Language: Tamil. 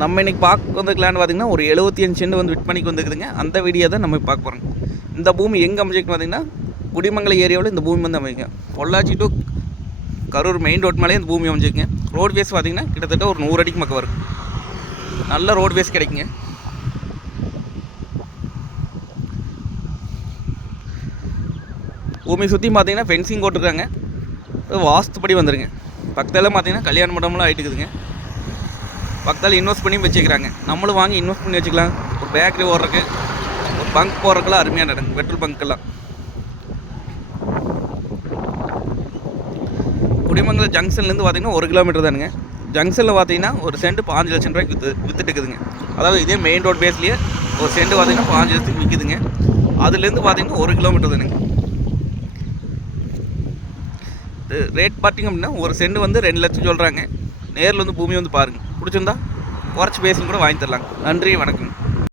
நம்ம இன்றைக்கி பார்க்க வந்த லேண்ட் பார்த்திங்கன்னா ஒரு 75 சென்ட் வந்து விற்பனைக்கு வந்துருக்குதுங்க. அந்த வீடியோ தான் நம்ம பார்க்க போகிறோம். இந்த பூமி எங்கே அமைஞ்சிருக்கு பார்த்திங்கன்னா குடிமங்கலம் ஏரியாவில் இந்த பூமி வந்து அமைங்க. Pollachi to Karur main road மேலே இந்த பூமி அமைஞ்சிருக்குங்க. ரோடு பேஸ் பார்த்திங்கன்னா கிட்டத்தட்ட ஒரு 100 அடிக்கு பக்கம் வரும். நல்ல ரோடு பேஸ் கிடைக்குங்க. பூமி சுற்றி பார்த்திங்கன்னா ஃபென்சிங் போட்டிருக்காங்க. வாஸ்துப்படி வந்துருங்க. பக்கத்தில் பார்த்திங்கன்னா கல்யாண மண்டபம்லாம் ஆகிட்டு இருக்குதுங்க. பக்கத்தில் இன்வெஸ்ட் பண்ணி வச்சுக்கிறாங்க. நம்மளும் வாங்கி இன்வெஸ்ட் பண்ணி வச்சுக்கலாம். ஒரு பேக்கரி ஓடுறதுக்கு, ஒரு பங்க் போடுறதுக்குலாம் அருமையாக நடக்கும். பெட்ரோல் பங்க்கெல்லாம் குடிமங்கலம் ஜங்ஷன்லேருந்து பார்த்திங்கன்னா 1 கிலோமீட்டர் தானுங்க. ஜங்ஷனில் பார்த்திங்கன்னா ஒரு சென்ட் 5 லட்சம் ரூபாய்க்கு விற்றுட்டு இருக்குதுங்க. அதாவது இதே மெயின் ரோட் பேஸ்லேயே ஒரு சென்ட் பார்த்திங்கன்னா 5 லட்சத்துக்கு விற்குதுங்க. அதுலேருந்து பார்த்திங்கன்னா 1 கிலோமீட்டர் தானுங்க. ரேட் பார்த்திங்க அப்படின்னா ஒரு சென்ட் வந்து 2 லட்சம் சொல்கிறாங்க. நேரில் வந்து பூமி வந்து பாருங்கள். பிடிச்சிருந்தா குறைச்சி பேசுங்க கூட வாங்கி தரலாங்க. நன்றி, வணக்கம்.